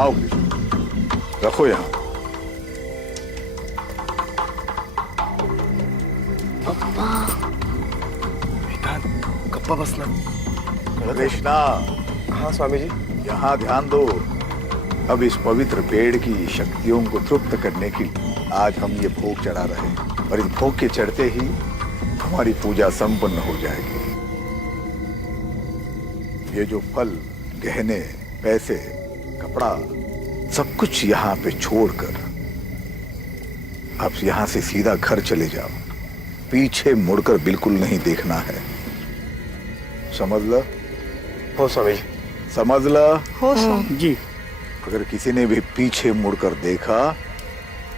आओ कृष्ण, रखो यहाँ। गप्पा बसना। कृष्णा, हाँ स्वामी जी। यहाँ ध्यान दो। अब इस पवित्र पेड़ की शक्तियों को तृप्त करने के लिए आज हम ये भोग चढ़ा रहे हैं, और इस भोग के चढ़ते ही हमारी पूजा संपन्न हो जाएगी। ये जो फल, गहने, पैसे, कपड़ा, सब कुछ यहाँ पे छोड़कर अब यहाँ से सीधा घर चले जाओ। पीछे मुड़कर बिल्कुल नहीं देखना है, समझ लो? हो स्वामी जी। समझ लो? हो स्वामी जी। अगर किसी ने भी पीछे मुड़कर देखा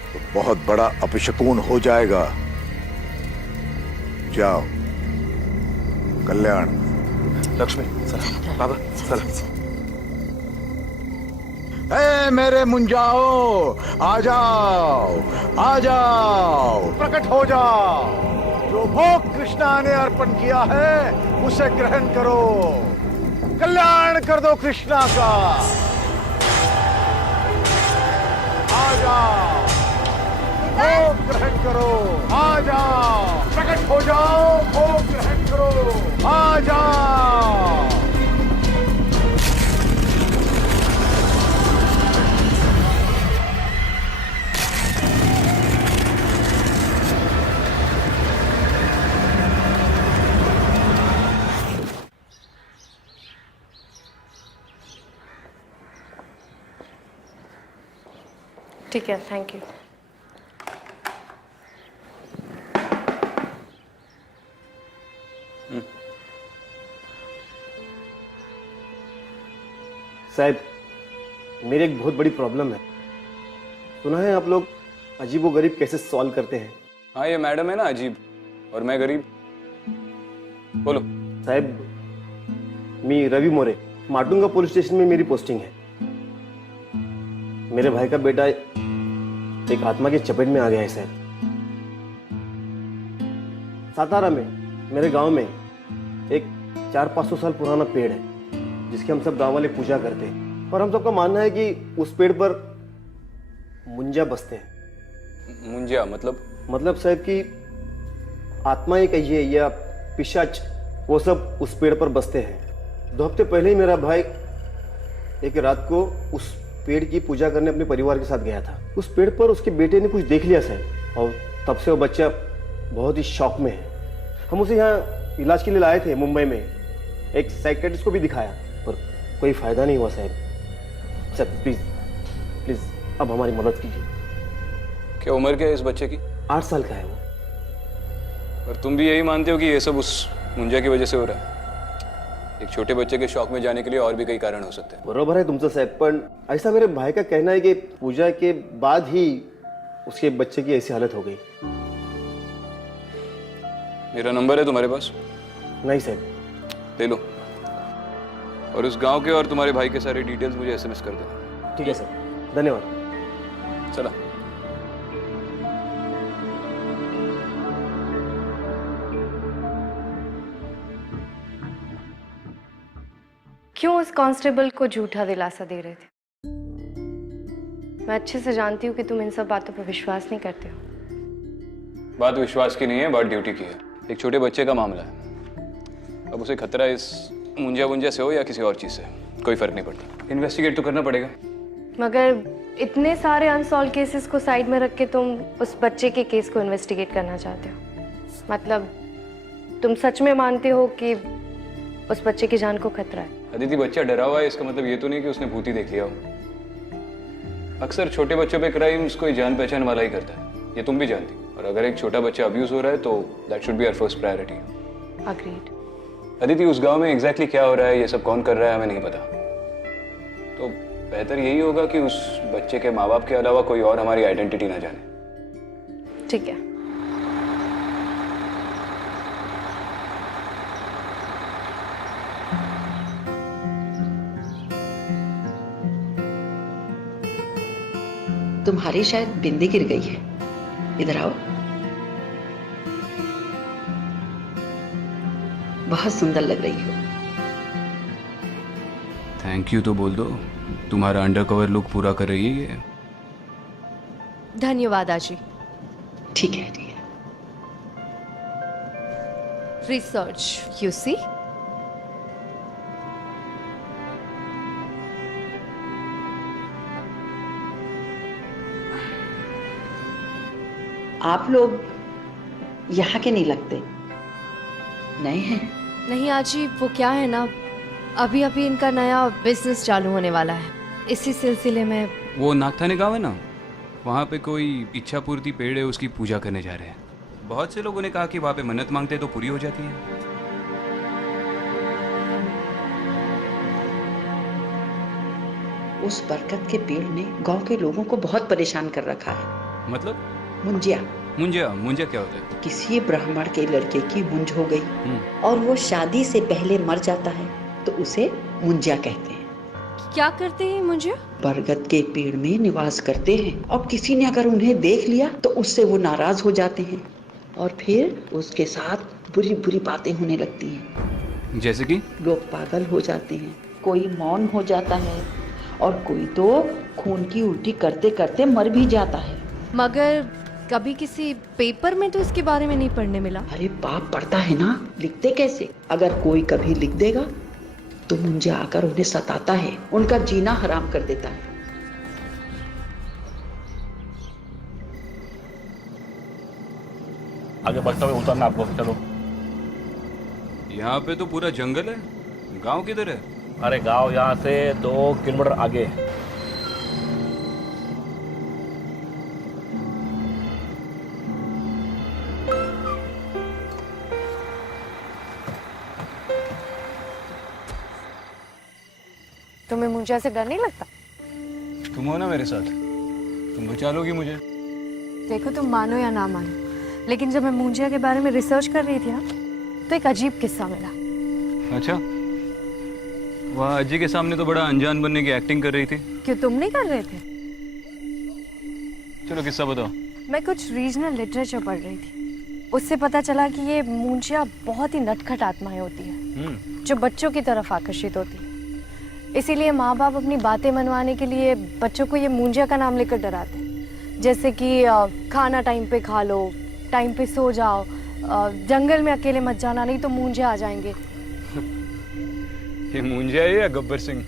तो बहुत बड़ा अपशकुन हो जाएगा। जाओ। कल्याण। लक्ष्मी चला, बाबा चला। ए मेरे मुंजाओ, आ जाओ, आ जाओ, प्रकट हो जाओ। जो भोग कृष्णा ने अर्पण किया है उसे ग्रहण करो। कल्याण कर दो कृष्णा का। आ जाओ, भोग ग्रहण करो। आ जाओ, प्रकट हो जाओ, भोग ग्रहण करो। आ जाओ। ठीक है, थैंक यू। साहब, मेरी एक बहुत बड़ी प्रॉब्लम है। सुना है आप लोग अजीब व गरीब कैसे सॉल्व करते हैं? हाँ, ये मैडम है ना अजीब, और मैं गरीब। बोलो। साहब, मी रवि मोरे, माटुंगा पुलिस स्टेशन में मेरी पोस्टिंग है। मेरे भाई का बेटा एक आत्मा की चपेट में आ गया है साहब। सातारा में मेरे गांव में एक 400-500 साल पुराना पेड़ है जिसकी हम सब गांव वाले पूजा करते हैं, और हम सबका मानना है कि उस पेड़ पर मुंजा बसते हैं। मुंजिया मतलब? मतलब साहब कि आत्माएं कहिए या पिशाच, वो सब उस पेड़ पर बसते हैं। 2 हफ्ते पहले ही मेरा भाई एक रात को उस पेड़ की पूजा करने अपने परिवार के साथ गया था। उस पेड़ पर उसके बेटे ने कुछ देख लिया साहब, और तब से वो बच्चा बहुत ही शौक में है। हम उसे यहाँ इलाज के लिए लाए थे मुंबई में, एक साइकियाट्रिस्ट को भी दिखाया, पर कोई फायदा नहीं हुआ साहब। सर प्लीज प्लीज अब हमारी मदद कीजिए। क्या उम्र क्या है इस बच्चे की? 8 साल का है वो। और तुम भी यही मानते हो कि ये सब उस मुंजिया की वजह से हो रहा है? एक छोटे बच्चे के शौक में जाने के लिए और भी कई कारण हो सकते हैं। बरोबर है तुमसे साहब, पर ऐसा मेरे भाई का कहना है कि पूजा के बाद ही उसके बच्चे की ऐसी हालत हो गई। मेरा नंबर है तुम्हारे पास? नहीं साहब। ले लो, और उस गांव के और तुम्हारे भाई के सारे डिटेल्स मुझे SMS कर देना। ठीक है सर, धन्यवाद। चला। क्यों उस कांस्टेबल को झूठा दिलासा दे रहे थे? मैं अच्छे से जानती हूँ कि तुम इन सब बातों पर विश्वास नहीं करते हो। बात विश्वास की नहीं है, बात ड्यूटी की है। एक छोटे बच्चे का मामला है। अब उसे खतरा इस मुंजिया से हो या किसी और चीज से, कोई फर्क नहीं पड़ता। इन्वेस्टिगेट तो करना पड़ेगा। मगर इतने सारे अनसॉल्व केसेस को साइड में रख के तुम उस बच्चे के केस को इन्वेस्टिगेट करना चाहते हो? मतलब तुम सच में मानते हो कि उस बच्चे की जान को खतरा है? अदिति, बच्चा डरा हुआ है, इसका मतलब ये तो नहीं कि उसने भूत देख लिया हो। अक्सर छोटे बच्चों पे क्राइम्स कोई जान पहचान वाला ही करता है, ये तुम भी जानती हो। और अगर एक छोटा बच्चा अब्यूज हो रहा है तो that should be our first priority. Agreed. Aditi, उस गांव में एग्जैक्टली क्या हो रहा है, ये सब कौन कर रहा है, हमें नहीं पता। तो बेहतर यही होगा कि उस बच्चे के माँ बाप के अलावा कोई और हमारी आइडेंटिटी ना जाने। ठीक है। तुम्हारी शायद बिंदी गिर गई है, इधर आओ। बहुत सुंदर लग रही हो। थैंक यू तो बोल दो, तुम्हारा अंडरकवर लुक पूरा कर रही है ये। धन्यवाद आजी। ठीक है ठीक है। Research you see. आप लोग यहाँ के नहीं लगते, नए हैं। नहीं आजी, वो क्या है ना, अभी अभी इनका नया बिजनेस चालू होने वाला है, इसी सिलसिले में। वो नागथाने गाँव है ना, वहाँ पे कोई इच्छा पूर्ति पेड़ है, उसकी पूजा करने जा रहे हैं। बहुत से लोगों ने कहा कि वहाँ पे मन्नत मांगते तो पूरी हो जाती है। उस बरगद के पेड़ ने गांव के लोगों को बहुत परेशान कर रखा है। मतलब? मुंजिया। मुंजिया? मुंजिया क्या होता है? किसी ब्राह्मण के लड़के की मुंज हो गई और वो शादी से पहले मर जाता है तो उसे मुंजिया कहते हैं। क्या करते हैं मुंजिया? बरगद के पेड़ में निवास करते हैं और किसी ने अगर उन्हें देख लिया तो उससे वो नाराज हो जाते हैं और फिर उसके साथ बुरी बुरी बातें होने लगती हैं। जैसे कि? लोग पागल हो जाते हैं, कोई मौन हो जाता है और कोई तो खून की उल्टी करते करते मर भी जाता है। मगर कभी किसी पेपर में तो इसके बारे में नहीं पढ़ने मिला। अरे पाप पड़ता है ना, लिखते कैसे? अगर कोई कभी लिख देगा तो मुंजिया आकर उन्हें सताता है, उनका जीना हराम कर देता है। आगे बढ़ते हुए उतरना आपको, चलो। यहाँ पे तो पूरा जंगल है, गांव किधर है? अरे गांव यहाँ से 2 किलोमीटर आगे है। तुम्हें मुंजिया से डर नहीं लगता? तुम हो ना मेरे साथ, तुम बचा लोगी मुझे। देखो, तुम मानो या ना मानो, लेकिन जब मैं मुंजिया के बारे में रिसर्च कर रही थी ना, तो एक अजीब किस्सा मिला। अच्छा, वह अजी के सामने तो बड़ा अनजान बनने की एक्टिंग कर रही थी। क्यों, तुम नहीं कर रहे थे? चलो किस्सा बताओ। मैं कुछ रीजनल लिटरेचर पढ़ रही थी, उससे पता चला कि ये मुंजिया बहुत ही नटखट आत्माएं होती हैं जो बच्चों की तरफ आकर्षित होती है। इसीलिए माँ बाप अपनी बातें मनवाने के लिए बच्चों को ये मुंजिया का नाम लेकर डराते हैं, जैसे कि खाना टाइम पे खा लो, टाइम पे सो जाओ, जंगल में अकेले मत जाना नहीं तो मुंजिया आ जाएंगे। ये मुंजिया है या गब्बर सिंह?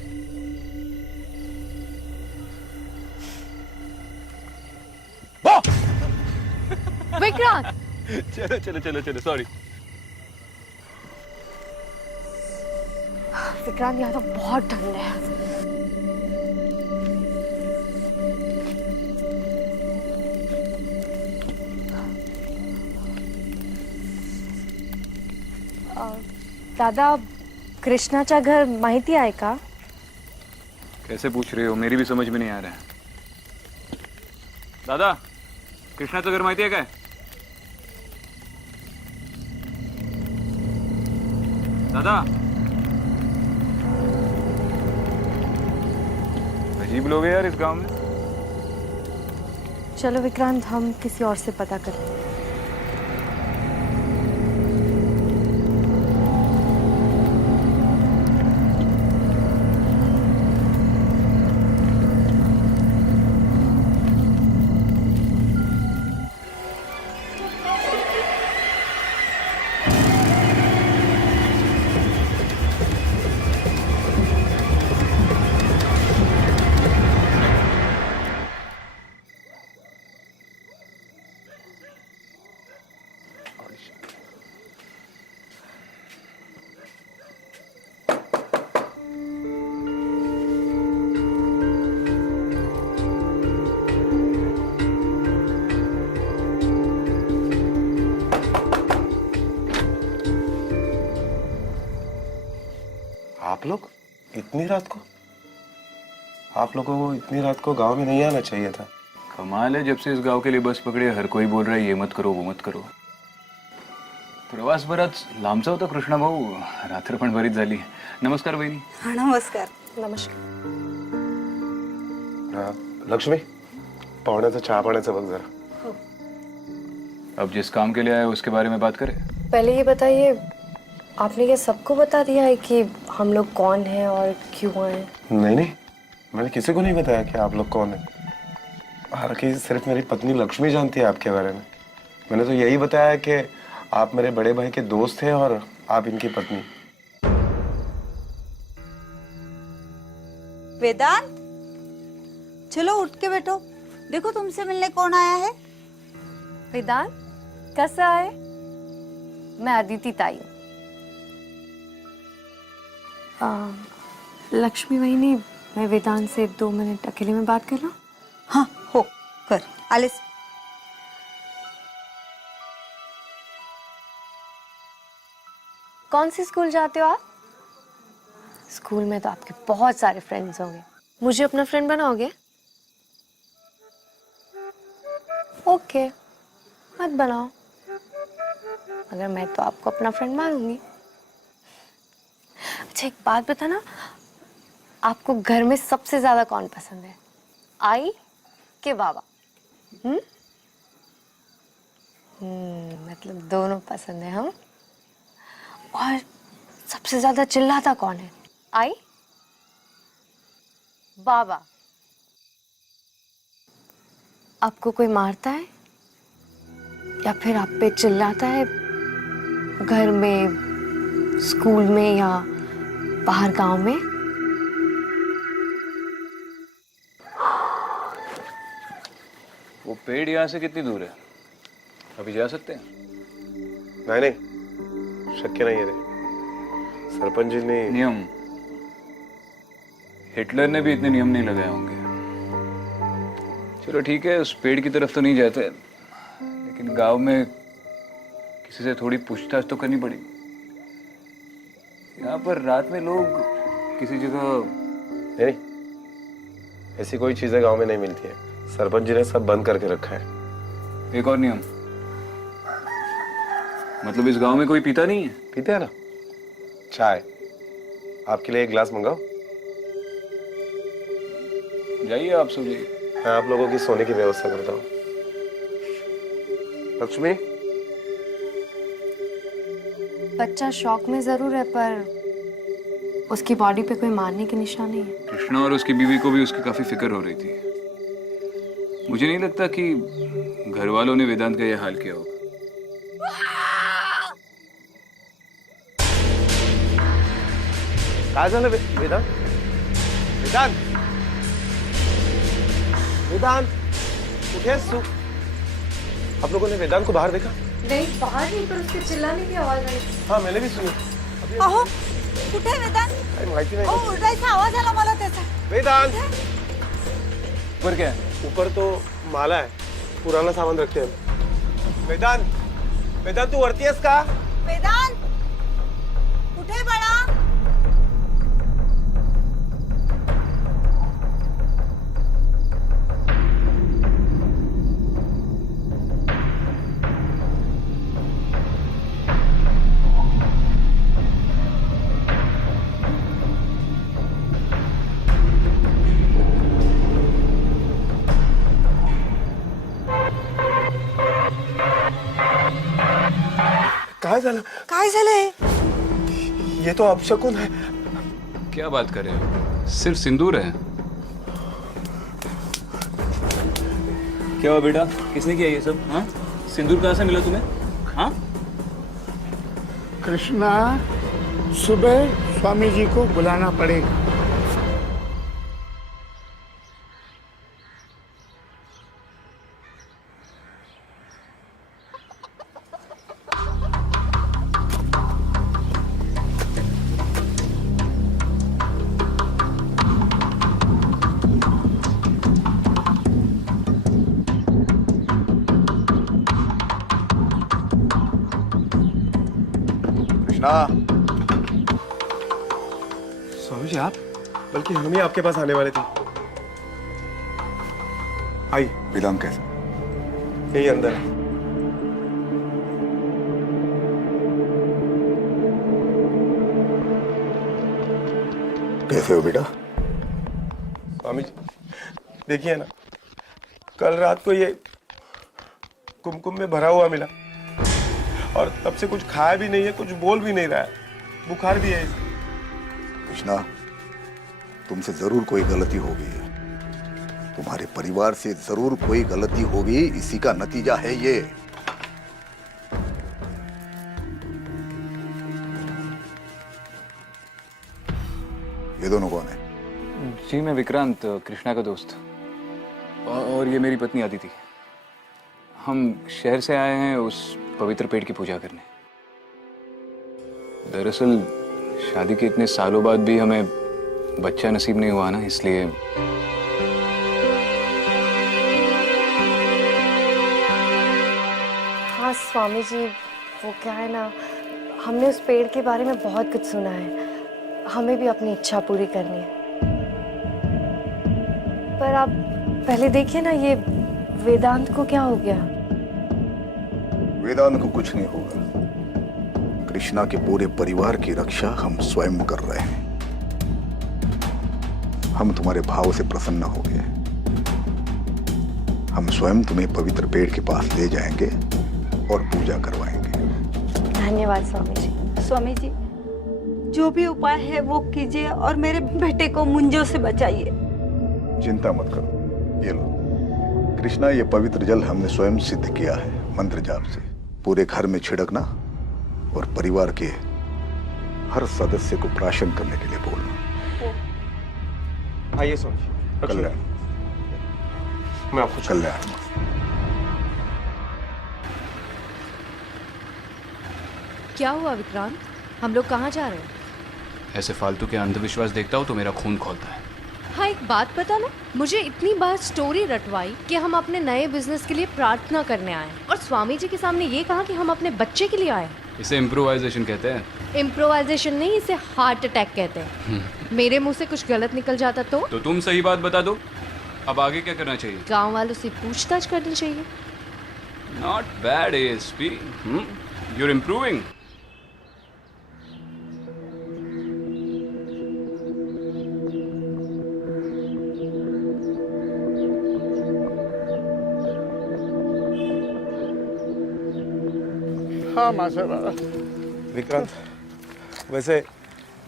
विक्रांत! चलो चलो चलो चलो, सॉरी। विक्रांत, यहाँ तो बहुत ठंड है। दादा, कृष्णाचा घर माहिती आहे का? कैसे पूछ रहे हो, मेरी भी समझ में नहीं आ रहा है। दादा, कृष्णाचं घर माहिती आहे काय? दादा, अजीब लोग हैं यार इस गांव में। चलो विक्रांत, हम किसी और से पता करते हैं। आप लोग इतनी रात को? आप लोगों को इतनी रात को गांव में नहीं आना चाहिए था। कमाल है, जब से इस गांव के लिए बस पकड़ी हर कोई बोल रहा है ये मत करो वो मत करो। प्रवास बराच लांबचा होता कृष्णा भाऊ, रात्र पण बरीच झाली। नमस्कार बहिणी। हाँ नमस्कार। नमस्कार। लक्ष्मी, पाहुण्याचं चहा पाण्याचं बघ जरा। अब जिस काम के लिए आए उसके बारे में बात करें। पहले ये बताइए, आपने क्या सबको बता दिया है कि हम लोग कौन हैं और क्यों आए? नहीं नहीं, मैंने किसी को नहीं बताया कि आप लोग कौन है। हालांकि सिर्फ मेरी पत्नी लक्ष्मी जानती है आपके बारे में। मैंने तो यही बताया कि आप मेरे बड़े भाई के दोस्त हैं और आप इनकी पत्नी। वेदांत, चलो उठ के बैठो। देखो तुमसे मिलने कौन आया है। वेदांत कैसा है? मैं अदिति ताई हूँ। लक्ष्मी वहीनी, मैं वेदांत से 2 मिनट अकेले में बात कर रहा हूँ। हाँ हो कर आलिस। कौन सी स्कूल जाते हो आप? स्कूल में तो आपके बहुत सारे फ्रेंड्स होंगे, मुझे अपना फ्रेंड बनाओगे? ओके, मत बनाओ, मगर मैं तो आपको अपना फ्रेंड मानूंगी। अच्छा एक बात बताना, आपको घर में सबसे ज्यादा कौन पसंद है, आई के बाबा? मतलब दोनों पसंद है हम। और सबसे ज्यादा चिल्लाता कौन है, आई बाबा? आपको कोई मारता है या फिर आप पे चिल्लाता है घर में, स्कूल में या बाहर गांव में? वो पेड़ यहाँ से कितनी दूर है? अभी जा सकते हैं? नहीं नहीं, शक्य नहीं है रे। सरपंच जी ने नियम, हिटलर ने भी इतने नियम नहीं लगाए होंगे। चलो ठीक है, उस पेड़ की तरफ तो नहीं जाते, लेकिन गांव में किसी से थोड़ी पूछताछ तो करनी पड़ेगी। यहाँ पर रात में लोग किसी जगह नहीं, ऐसी कोई चीजें गांव में नहीं मिलती है। सरपंच जी ने सब बंद करके रखा है। एक और नियम, मतलब इस गांव में कोई पीता नहीं है? पीते हैं ना चाय। आपके लिए एक गिलास मंगाओ? जाइए आप सब जाइए। मैं आप लोगों की सोने की व्यवस्था करता हूँ। लक्ष्मी, बच्चा शौक में जरूर है, पर उसकी बॉडी पे कोई मारने के निशान नहीं है। कृष्णा और उसकी बीवी को भी उसकी काफी फिक्र हो रही थी। मुझे नहीं लगता कि घर वालों ने वेदांत का यह हाल किया होगा। काय झालं वेदांत? वेदांत, वेदांत कुठे आहेस तू? आप लोगों ने वेदांत को बाहर देखा? नहीं, बाहर नहीं, पर उसके चिल्लाने की आवाज आई। हाँ मैंने भी सुनी। अहो कुठे आहे वेदांत? काही माहिती नाही। अहो ओरडायचा आवाज आला मला त्याचा। वेदांत, ऊपर क्या है? ऊपर तो माला है, पुराना सामान रखते हैं। वेदांत, वेदांत तू वरती आहेस का? वेदांत कुठे आहे बाळा? काय झालं? काय झालंय? ये तो अपशकुन है। क्या बात कर रहे हो? सिर्फ सिंदूर है। क्या हुआ बेटा, किसने किया ये सब? हाँ, सिंदूर कहाँ से मिला तुम्हें? हाँ, कृष्णा, सुबह स्वामी जी को बुलाना पड़ेगा। स्वामी जी आप? बल्कि हम ही आपके पास आने वाले थे। आई वेदांत कैसे? यही अंदर है। कैसे हो बेटा? स्वामी जी देखिए ना, कल रात को ये कुमकुम में भरा हुआ मिला और तब से कुछ खाया भी नहीं है, कुछ बोल भी नहीं रहा है, बुखार भी है इसे। कृष्णा, तुमसे जरूर कोई गलती होगी, तुम्हारे परिवार से जरूर कोई गलती होगी, इसी का नतीजा है ये। ये दोनों कौन है? जी मैं विक्रांत, कृष्णा का दोस्त, और ये मेरी पत्नी आदिति। हम शहर से आए हैं उस पवित्र पेड़ की पूजा करने। दरअसल शादी के इतने सालों बाद भी हमें बच्चा नसीब नहीं हुआ ना, इसलिए। हाँ स्वामी जी, वो क्या है ना, हमने उस पेड़ के बारे में बहुत कुछ सुना है, हमें भी अपनी इच्छा पूरी करनी है। पर आप पहले देखिए ना, ये वेदांत को क्या हो गया? वेदांत को कुछ नहीं होगा। कृष्णा के पूरे परिवार की रक्षा हम स्वयं कर रहे हैं। हम तुम्हारे भाव से प्रसन्न हो गए। हम स्वयं तुम्हें पवित्र पेड़ के पास ले जाएंगे और पूजा करवाएंगे। धन्यवाद स्वामी जी। स्वामी जी, जो भी उपाय है वो कीजिए और मेरे बेटे को मुंजों से बचाइए। चिंता मत करो, ये लो। कृष्णा, ये पवित्र जल हमने स्वयं सिद्ध किया है मंत्र जाप से। पूरे घर में छिड़कना और परिवार के हर सदस्य को प्राशन करने के लिए बोलना। आइए स्वामी। कल्याण, मैं आपको कल्याण। क्या हुआ विक्रांत, हम लोग कहाँ जा रहे हैं? ऐसे फालतू के अंधविश्वास देखता हूँ तो मेरा खून खौलता है। हाँ एक बात पता ना, मुझे इतनी बार स्टोरी रटवाई कि हम अपने नए बिजनेस के लिए प्रार्थना करने आए और स्वामी जी के सामने ये कहा कि हम अपने बच्चे के लिए आए। इसे इम्प्रोवाइजेशन कहते हैं। इम्प्रोवाइजेशन नहीं, इसे हार्ट अटैक कहते हैं। मेरे मुंह से कुछ गलत निकल जाता तो तुम सही बात बता दो। अब आगे क्या करना चाहिए? गांव वालों से पूछताछ करनी चाहिए। Not bad ASP, you are improving. हाँ माशाल्लाह। विक्रांत, वैसे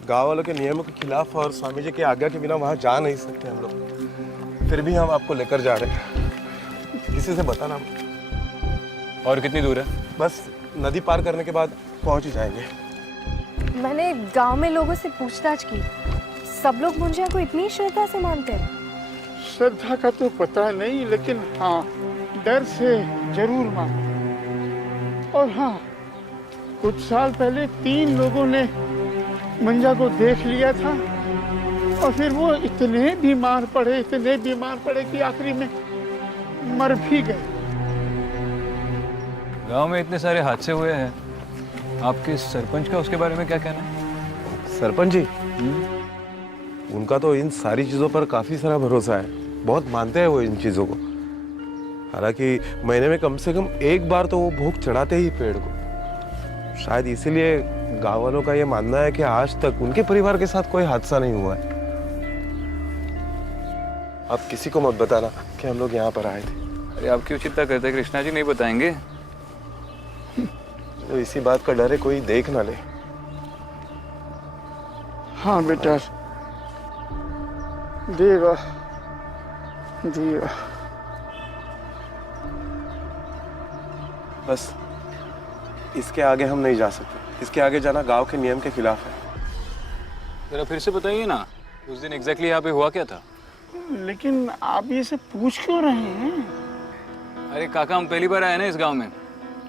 गांव वालों के नियमों के खिलाफ और स्वामी जी की आज्ञा के बिना वहां जा नहीं सकते हम लोग, फिर भी हम आपको लेकर जा रहे हैं। किसी से बताना। और कितनी दूर है? बस नदी पार करने के बाद पहुंच ही जाएंगे। मैंने गांव में लोगों से पूछताछ की, सब लोग मुंजिया को इतनी श्रद्धा से मानते हैं। श्रद्धा का तो पता नहीं, लेकिन हाँ डर से जरूर मानो। और हाँ, कुछ साल पहले 3 लोगों ने मंजा को देख लिया था और फिर वो इतने बीमार पड़े कि आखिरी में मर भी गए। गांव में इतने सारे हादसे हुए हैं, आपके सरपंच का उसके बारे में क्या कहना है? सरपंच जी, उनका तो इन सारी चीजों पर काफी सारा भरोसा है, बहुत मानते हैं वो इन चीजों को। हालांकि महीने में कम से कम एक बार तो वो भोग चढ़ाते ही पेड़ को। शायद इसीलिए गांव वालों का ये मानना है कि आज तक उनके परिवार के साथ कोई हादसा नहीं हुआ है। आप किसी को मत बताना कि हम लोग यहाँ पर आए थे। अरे आप क्यों चिंता करते हैं कृष्णा जी, नहीं बताएंगे। तो इसी बात का डर है कोई देख ना ले। हाँ बेटा, देगा देगा। बस इसके आगे हम नहीं जा सकते। इसके आगे जाना गांव के नियम के खिलाफ है। जरा फिर से बताइए ना, उस दिन एग्जैक्टली यहाँ पे हुआ क्या था? लेकिन आप ये सब पूछ क्यों रहे हैं? अरे काका, हम पहली बार आए ना इस गांव में,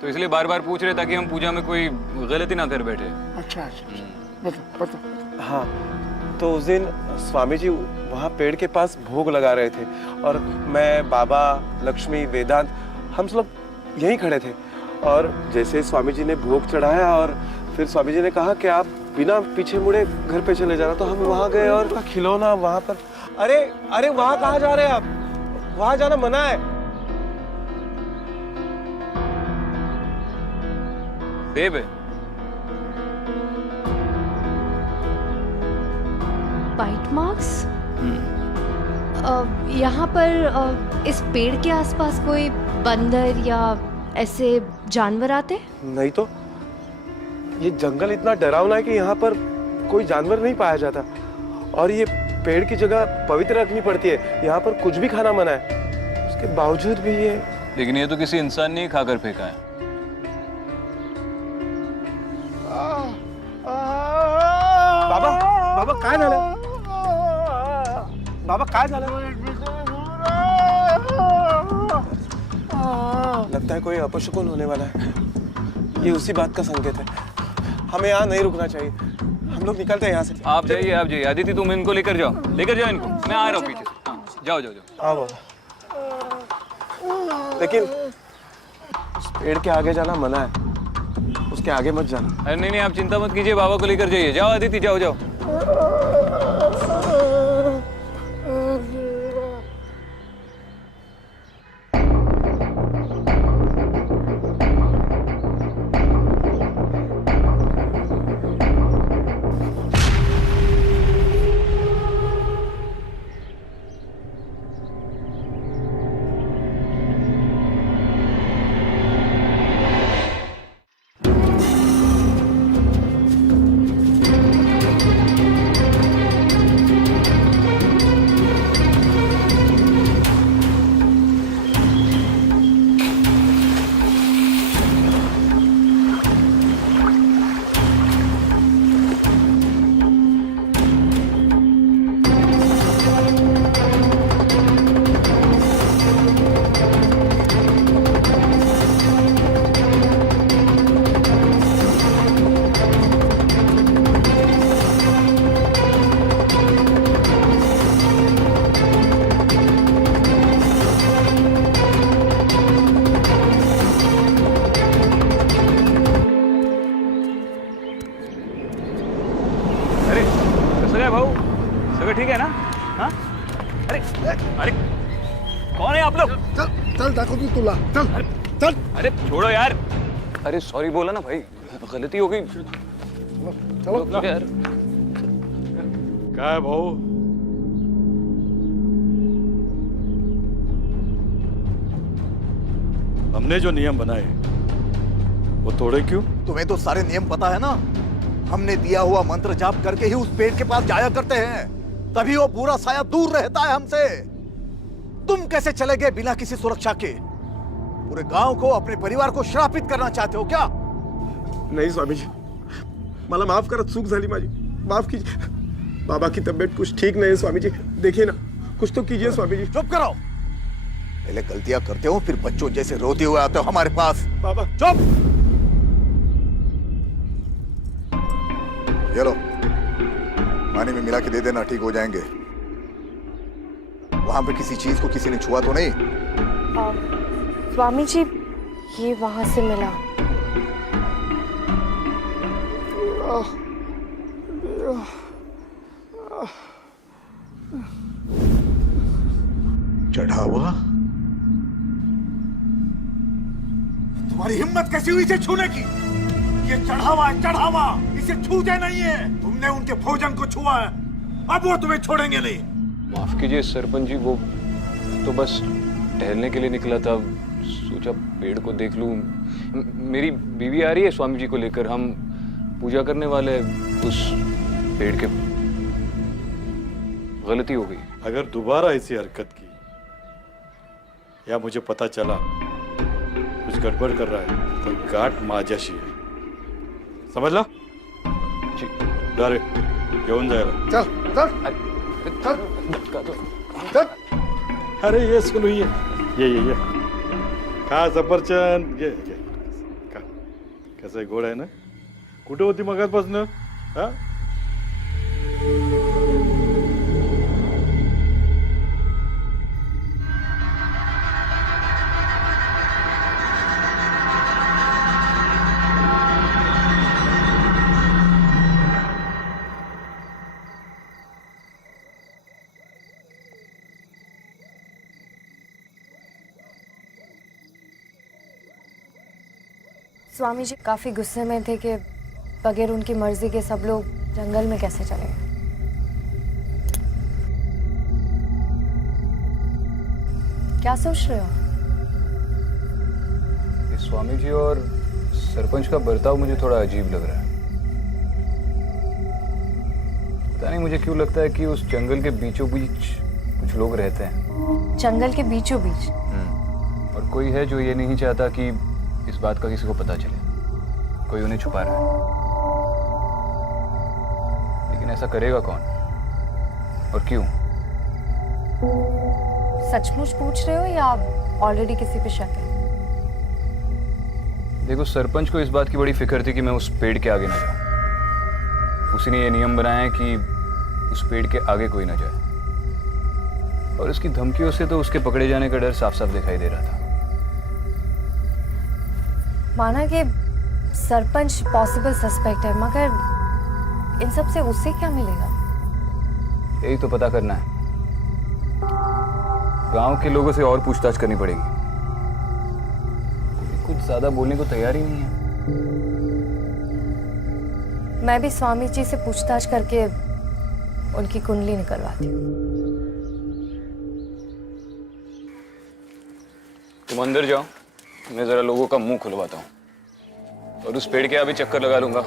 तो इसलिए बार बार पूछ रहे ताकि हम पूजा में कोई गलती ना कर बैठे। अच्छा, बताओ। हाँ, तो उस दिन स्वामी जी वहाँ पेड़ के पास भोग लगा रहे थे और मैं, बाबा, लक्ष्मी, वेदांत, हम सब यहीं खड़े थे। और जैसे स्वामी जी ने भोग चढ़ाया और फिर स्वामी जी ने कहा कि आप बिना पीछे मुड़े घर पे चले जाना, तो हम वहाँ गए और खिलौना वहाँ पर। अरे वहाँ कहाँ जा रहे हैं आप? वहाँ जाना मना है। देव है। Bite marks? यहाँ पर इस पेड़ के आसपास कोई बंदर या ऐसे जानवर आते? नहीं तो, ये जंगल इतना डरावना है कि यहाँ पर कोई जानवर नहीं पाया जाता। और ये पेड़ की जगह पवित्र रखनी पड़ती है, यहाँ पर कुछ भी खाना मना है, उसके बावजूद भी ये। लेकिन ये तो किसी इंसान ने ही खाकर फेंका है। बाबा, बाबा काय झालं? बाबा काय झालं? लगता है कोई अपशकुन होने वाला है। ये उसी बात का संकेत है। हमें यहाँ नहीं रुकना चाहिए। हम लोग निकलते हैं यहाँ से। आप जाइए, आप जाइए। आदिति तुम इनको लेकर जाओ इनको। मैं आ रहा हूँ पीछे से। हाँ, जाओ जाओ जाओ। हाँ बाबा। लेकिन उस पेड़ के आगे जाना मना है, उसके आगे मत जाना। अरे नहीं नहीं, आप चिंता मत कीजिए, बाबा को लेकर जाइए। जाओ आदिति, जाओ जाओ। ठीक है ना? हाँ? अरे अरे कौन है आप लोग? चल चल दाखव तू तुला चल चल। अरे छोड़ो यार। अरे सॉरी बोला ना भाई, गलती हो गई। चलो यार क्या है भाऊ? हमने जो नियम बनाए वो तोड़े क्यों? तुम्हें तो सारे नियम पता है ना। हमने दिया हुआ मंत्र जाप करके ही उस पेड़ के पास जाया करते हैं, तभी वो बुरा साया दूर रहता है हमसे। तुम कैसे चले गए बिना किसी सुरक्षा के? पूरे गांव को, अपने परिवार को श्रापित करना चाहते हो क्या? नहीं स्वामी जी, मला माफ करा, चूक झाली माझी, माफ कीजिए। बाबा की तबीयत कुछ ठीक नहीं है स्वामी जी, देखिए ना, कुछ तो कीजिए स्वामी जी। चुप करो। पहले गलतियां करते हो, फिर बच्चों जैसे रोते हुए आते हो हमारे पास। बाबा चुप। ये लो, पानी में मिला के दे देना, ठीक हो जाएंगे। वहां पे किसी चीज को किसी ने छुआ तो नहीं? स्वामी जी, ये वहां से मिला। चढ़ावा? तुम्हारी हिम्मत कैसी हुई इसे छूने की? ये चढ़ावा है, चढ़ावा, इसे छूते नहीं है। तुमने उनके भोजन को छुआ है, अब वो तुम्हें छोड़ेंगे नहीं। माफ कीजिए सरपंच जी, वो तो बस टहलने के लिए निकला था, सोचा पेड़ को देख लूं। मेरी बीवी आ रही है स्वामी जी को लेकर, हम पूजा करने वाले हैं उस पेड़ के। गलती हो गई। अगर दोबारा ऐसी हरकत की या मुझे पता चला कुछ गड़बड़ कर रहा है तो गाठ माझ्याशी है, समझला? जा रे, घेऊन जायला। चल चल चल। अरे ये सुनो, ये खा सफरचंद, ये खा। कसं गोड आहे ना? कुठे होती मगाचपासून? हा? स्वामी जी काफी गुस्से में थे कि बगैर उनकी मर्जी के सब लोग जंगल में कैसे चले गए। क्या सोच रहे हो? इस स्वामी जी और सरपंच का बर्ताव मुझे थोड़ा अजीब लग रहा है। पता नहीं मुझे क्यों लगता है कि उस जंगल के बीचों बीच कुछ लोग रहते हैं। जंगल के बीचों बीच? और कोई है जो ये नहीं चाहता कि इस बात का किसी को पता चले, कोई उन्हें छुपा रहा है। लेकिन ऐसा करेगा कौन और क्यों? सचमुच पूछ रहे हो या ऑलरेडी किसी पे शक है? देखो, सरपंच को इस बात की बड़ी फिक्र थी कि मैं उस पेड़ के आगे ना जाऊं। उसी ने ये नियम बनाया है कि उस पेड़ के आगे कोई ना जाए, और उसकी धमकियों से तो उसके पकड़े जाने का डर साफ साफ दिखाई दे रहा था। माना कि सरपंच पॉसिबल सस्पेक्ट है, मगर इन सब से उससे क्या मिलेगा? यही तो पता करना है। गांव के लोगों से और पूछताछ करनी पड़ेगी। कोई कुछ ज्यादा बोलने को तैयार ही नहीं है। मैं भी स्वामी जी से पूछताछ करके उनकी कुंडली निकलवाती हूँ। तुम अंदर जाओ, मैं जरा लोगों का मुंह खुलवाता हूँ, और उस पेड़ के अभी चक्कर लगा लूंगा,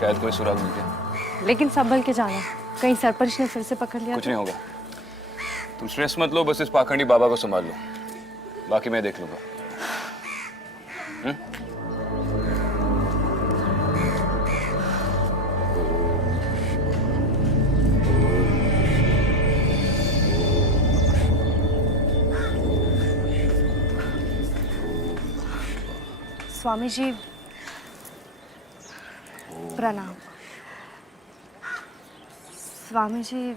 शायद कोई सुराग मिल जाए। लेकिन संभल के जाना, कहीं सरपंच ने फिर से पकड़ लिया। कुछ नहीं होगा, तुम स्ट्रेस मत लो, बस इस पाखंडी बाबा को संभाल लो, बाकी मैं देख लूंगा। स्वामी जी प्रणाम। स्वामी जी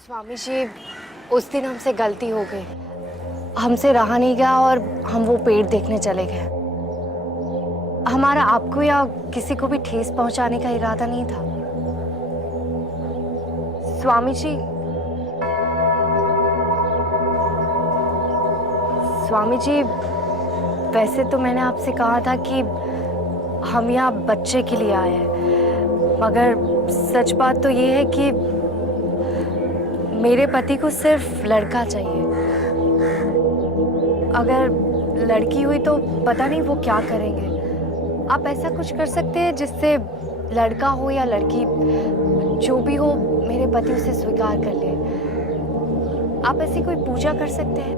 स्वामी जी, उस दिन हमसे गलती हो गई, हमसे रहा नहीं गया और हम वो पेड़ देखने चले गए। हमारा आपको या किसी को भी ठेस पहुंचाने का इरादा नहीं था। स्वामी जी, स्वामी जी, वैसे तो मैंने आपसे कहा था कि हम यहाँ बच्चे के लिए आए हैं, मगर सच बात तो ये है कि मेरे पति को सिर्फ लड़का चाहिए। अगर लड़की हुई तो पता नहीं वो क्या करेंगे। आप ऐसा कुछ कर सकते हैं जिससे लड़का हो या लड़की, जो भी हो, मेरे पति उसे स्वीकार कर ले। आप ऐसी कोई पूजा कर सकते हैं?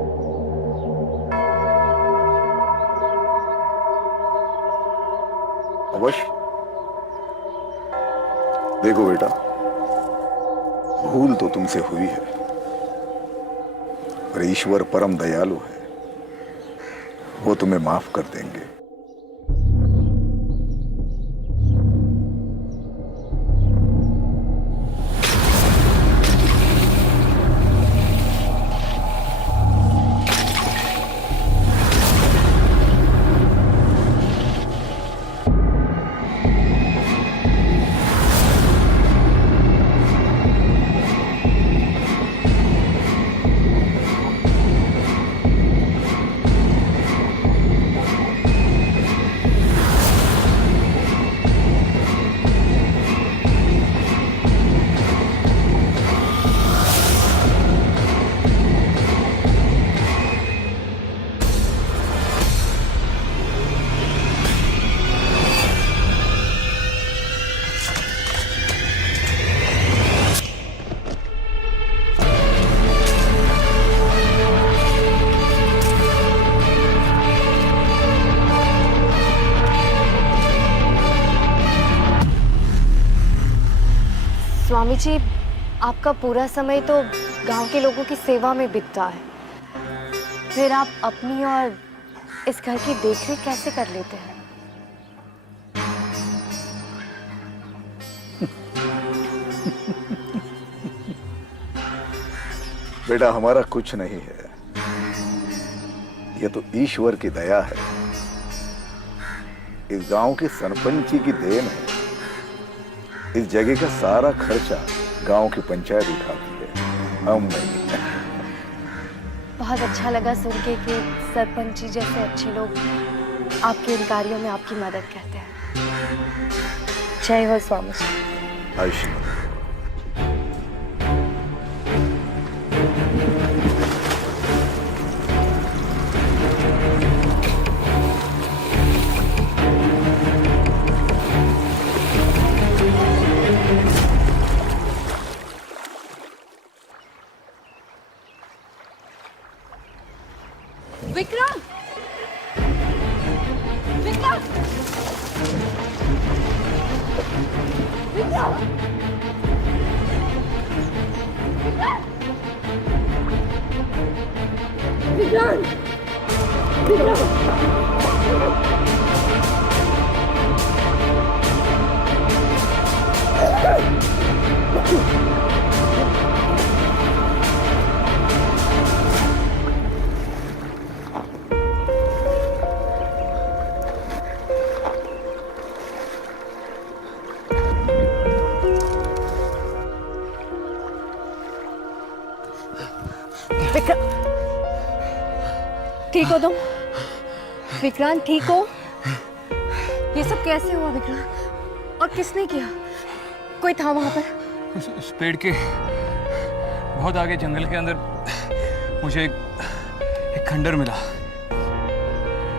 अवश्य। देखो बेटा, भूल तो तुमसे हुई है, पर ईश्वर परम दयालु है, वो तुम्हें माफ कर देंगे। स्वामी जी, आपका पूरा समय तो गांव के लोगों की सेवा में बीतता है, फिर आप अपनी और इस घर की देखरेख कैसे कर लेते हैं? बेटा, हमारा कुछ नहीं है, यह तो ईश्वर की दया है। इस गांव के सरपंच जी की देन है। इस जगह का सारा खर्चा गांव की पंचायत उठाती है, हम नहीं। बहुत अच्छा लगा सुन के कि सरपंच जी जैसे अच्छे लोग आपके इन कार्यों में आपकी मदद करते हैं। जय हो स्वामी जी। आयुष्मान। विक्रम! विक्रम! विक्रम! विक्रम! ठीक हो तुम? विक्रांत ठीक हो? ये सब कैसे हुआ विक्रांत? और किसने किया? कोई था वहां पर? उस पेड़ के बहुत आगे जंगल के अंदर मुझे एक खंडर मिला।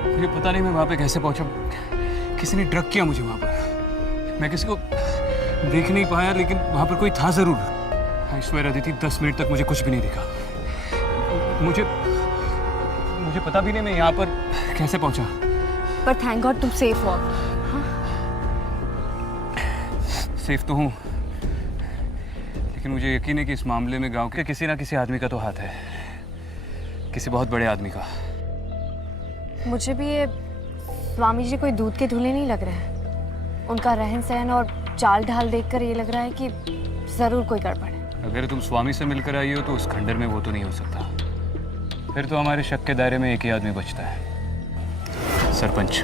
मुझे पता नहीं मैं वहां पे कैसे पहुंचा। किसी ने ड्रग किया मुझे वहां पर। मैं किसी को देख नहीं पाया, लेकिन वहां पर कोई था जरूर। आई स्वेयर अदिति, 10 मिनट तक मुझे कुछ भी नहीं दिखा। मुझे पता भी नहीं मैं यहाँ पर कैसे पहुंचा। पर थैंक गॉड तुम सेफ हो। सेफ तो हूँ, लेकिन मुझे यकीन है कि इस मामले में गांव के किसी ना किसी आदमी का तो हाथ है, किसी बहुत बड़े आदमी का। मुझे भी ये स्वामी जी कोई दूध के धुले नहीं लग रहे हैं। उनका रहन सहन और चाल ढाल देखकर ये लग रहा है कि जरूर कोई गड़बड़ है। अगर तुम स्वामी से मिलकर आई हो तो उस खंडर में वो तो नहीं हो सकता। फिर तो हमारे शक के दायरे में एक ही आदमी बचता है, सरपंच।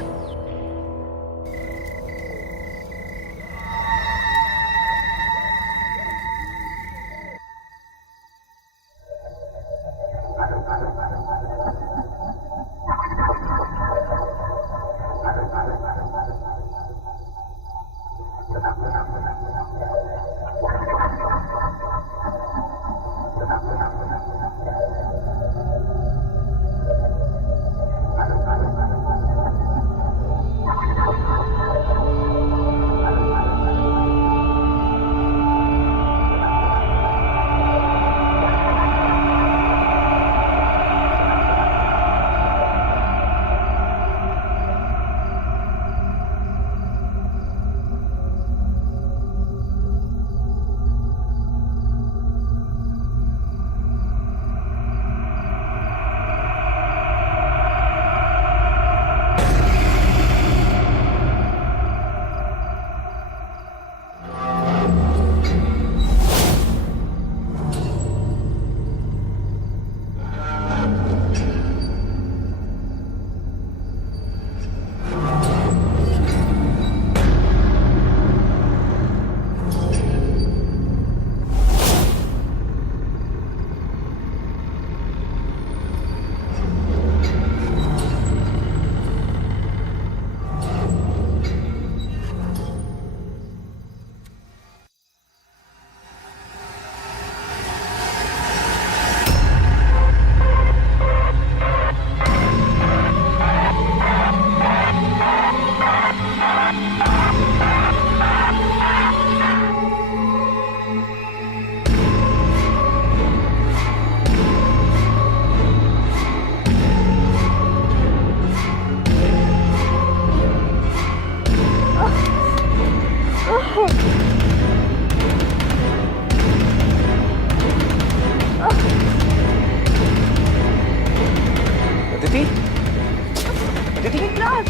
विक्रांत,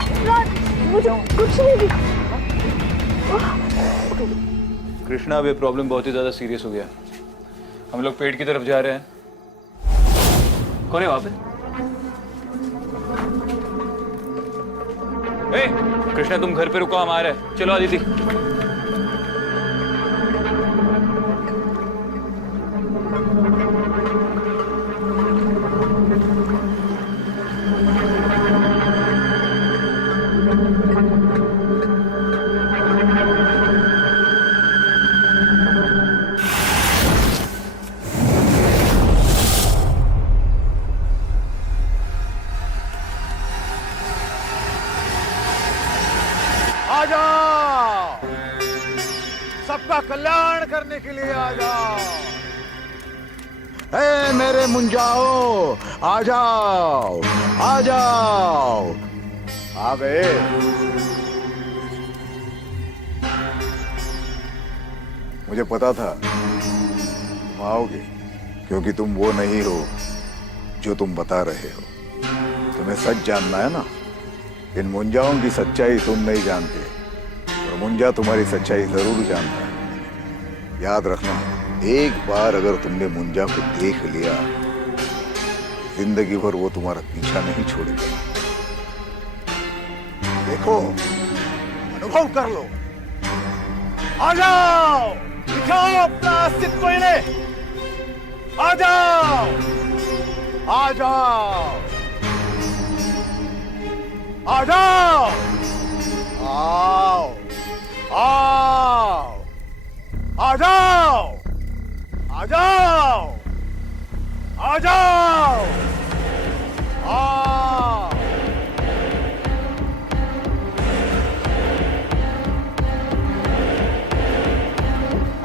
विक्रांत, मुझे कुछ नहीं दिखा। कृष्णा, अब ये प्रॉब्लम बहुत ही ज्यादा सीरियस हो गया। हम लोग पेड़ की तरफ जा रहे हैं। कौन है वहां पे? ए, कृष्णा तुम घर पे रुको, हम आ रहे हैं। चलो आदिति। आ जाओ, सबका कल्याण करने के लिए आ जाओ। ए मेरे मुंजाओ, आ जाओ, आ जाओ। आ गए। मुझे पता था तुम आओगे, क्योंकि तुम वो नहीं हो जो तुम बता रहे हो। तुम्हें सच जानना है ना। इन मुंजाओं की सच्चाई तुम नहीं जानते, और मुंजा तुम्हारी सच्चाई जरूर जानता है। याद रखना, एक बार अगर तुमने मुंजा को देख लिया, जिंदगी भर वो तुम्हारा पीछा नहीं छोड़ेगा। देखो, अनुभव कर लो। आ जाओ, दिखाओ अपना अस्तित्व इन्हें। आ जाओ, आ जाओ, आ जाओ, आओ, आओ, आ जाओ, आ जाओ, आ जाओ, आओ।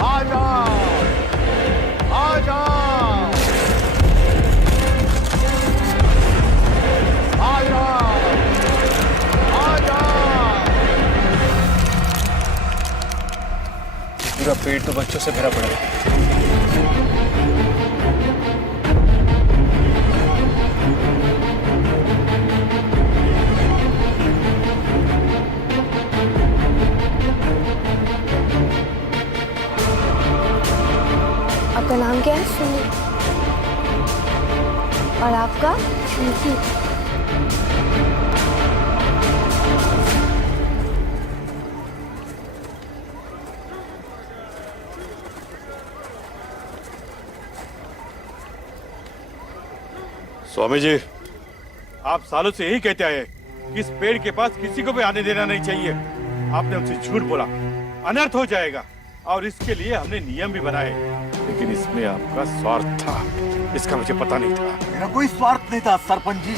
आ जाओ, आ जाओ, आ जाओ, आ जाओ। पूरा पेट तो बच्चों से भरा पड़ा है। आपका नाम क्या है? सुनी। और आपका? शिल्पी। स्वामी जी, आप सालों से यही कहते आए कि इस पेड़ के पास किसी को भी आने देना नहीं चाहिए। आपने उनसे झूठ बोला, अनर्थ हो जाएगा, और इसके लिए हमने नियम भी बनाए। लेकिन इसमें आपका स्वार्थ था, इसका मुझे पता नहीं था। मेरा कोई स्वार्थ नहीं था सरपंच जी।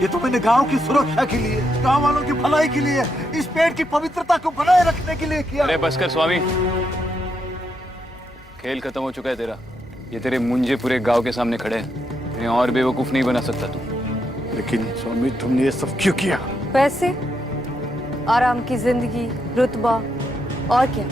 ये तो मैंने गांव की सुरक्षा के लिए, गांव वालों की भलाई के लिए, इस पेड़ की पवित्रता को बनाए रखने के लिए किया। अरे बस कर स्वामी, खेल खत्म हो चुका है तेरा। ये तेरे मुंजे पूरे गांव के सामने खड़े हैं। इन्हें और बेवकूफ नहीं बना सकता तू। लेकिन स्वामी, तुमने ये सब क्यों किया? पैसे, आराम की जिंदगी, रुतबा, और क्या?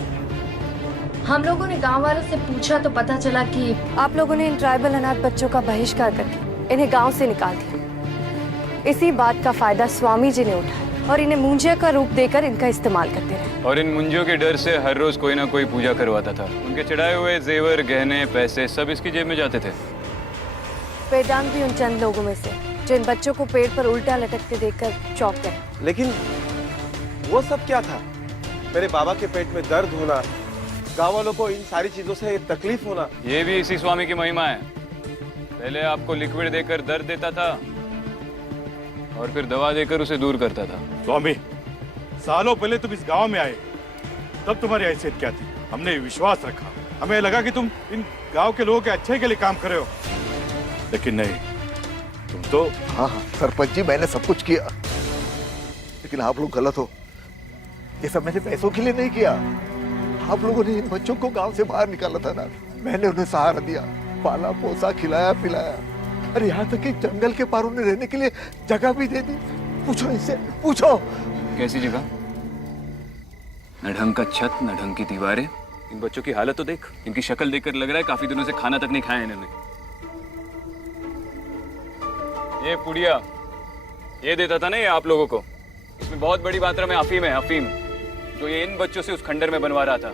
हम लोगों ने गांव वालों से पूछा तो पता चला कि आप लोगों ने इन ट्राइबल अनाथ बच्चों का बहिष्कार करके इन्हें गांव से निकाल दिया। इसी बात का फायदा स्वामी जी ने उठाया और इन्हें मुंजिया का रूप देकर इनका इस्तेमाल करते रहे। और इन मुंजियों के डर से हर रोज कोई ना कोई पूजा करवाता था। उनके चढ़ाए हुए जेवर, गहने, पैसे सब इसकी जेब में जाते थे। वेदांत भी उन चंद लोगों में से जो इन बच्चों को पेड़ पर उल्टा लटकते देखकर चौंक गए। लेकिन वो सब क्या था? मेरे बाबा के पेट में दर्द होना, गाँव वालों को इन सारी चीजों से तकलीफ होना, ये भी इसी स्वामी की महिमा है। पहले आपको लिक्विड देकर दर्द देता था और फिर दवा देकर उसे दूर करता था। स्वामी, सालों पहले तुम इस गांव में आए, तब तुम्हारी हैसियत क्या थी? हमने विश्वास रखा, हमें लगा कि तुम इन गांव के लोगों के अच्छे के लिए काम कर रहे हो, लेकिन नहीं, तुम तो। हाँ हाँ सरपंच जी, मैंने सब कुछ किया, लेकिन आप लोग गलत हो। ये सब मैंने पैसों के लिए नहीं किया। आप लोगों ने इन बच्चों को गांव से बाहर निकाला था ना, मैंने उन्हें सहारा दिया, पाला पोसा, खिलाया पिलाया, अरे यहाँ तक कि जंगल के पार उन्हें रहने के लिए जगह भी दे दी। पूछो इनसे, पूछो। कैसी जगह? न ढंग का छत, न ढंग की दीवारें। इन बच्चों की हालत तो देख। इनकी शक्ल देखकर लग रहा है काफी दिनों से खाना तक नहीं खाया इन्होंने। ये पुड़िया ये देता था ना ये आप लोगों को, इसमें बहुत बड़ी मात्रा में अफीम है, अफीम जो ये इन बच्चों से उस खंडर में बनवा रहा था।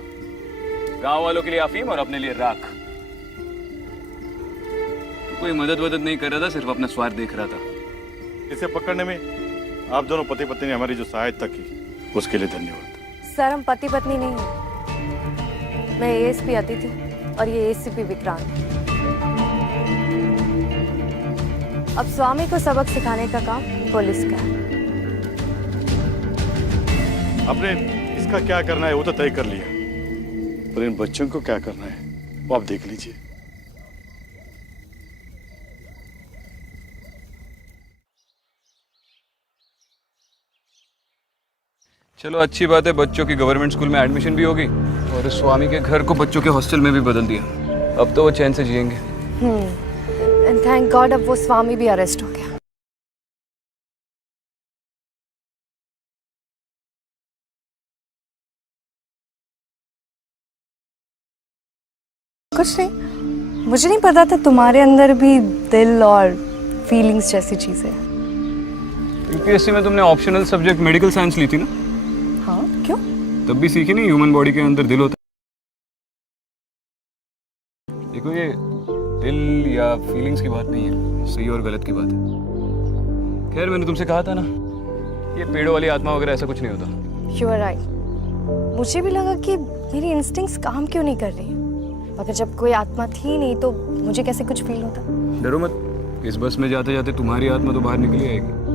गांव वालों के लिए अफीम और अपने लिए राख। कोई मदद वदद नहीं कर रहा था, सिर्फ अपना स्वार्थ देख रहा था। इसे पकड़ने में आप दोनों पति पत्नी ने हमारी जो सहायता की उसके लिए धन्यवाद। सर हम पति पत्नी नहीं हैं। मैं एएसपी अदिति और ये एसीपी विक्रांत। अब स्वामी को सबक सिखाने का काम पुलिस का है। आपने इसका क्या करना है वो तो तय कर लिया, पर इन बच्चों को क्या करना है वो आप देख लीजिए। चलो अच्छी बात है, बच्चों की गवर्नमेंट स्कूल में एडमिशन भी होगी और स्वामी के घर को बच्चों के हॉस्टल में भी बदल दिया। अब तो वो चैन से जिएंगे। एंड थैंक गॉड अब वो स्वामी भी अरेस्ट हो गया। कुछ नहीं, मुझे नहीं पता था तुम्हारे अंदर भी दिल और फीलिंग्स जैसी चीजें। यूपीएससी में तुमने ऑप्शनल सब्जेक्ट मेडिकल साइंस ली थी ना? हाँ क्यों? तब भी सीखी नहीं ह्यूमन बॉडी के अंदर दिल होता है। देखो ये दिल या फीलिंग्स की बात नहीं है, सही और गलत की बात है। खैर मैंने तुमसे कहा था ना, ये पेड़ों वाली आत्मा वगैरह ऐसा कुछ नहीं होता। You are right. मुझे भी लगा कि मेरी इंस्टिंक्ट्स काम क्यों नहीं कर रही हैं। मगर जब कोई आत्मा थी नहीं तो मुझे कैसे कुछ फील होता। डरो मत, इस बस में जाते जाते तुम्हारी आत्मा तो बाहर निकली आएगी।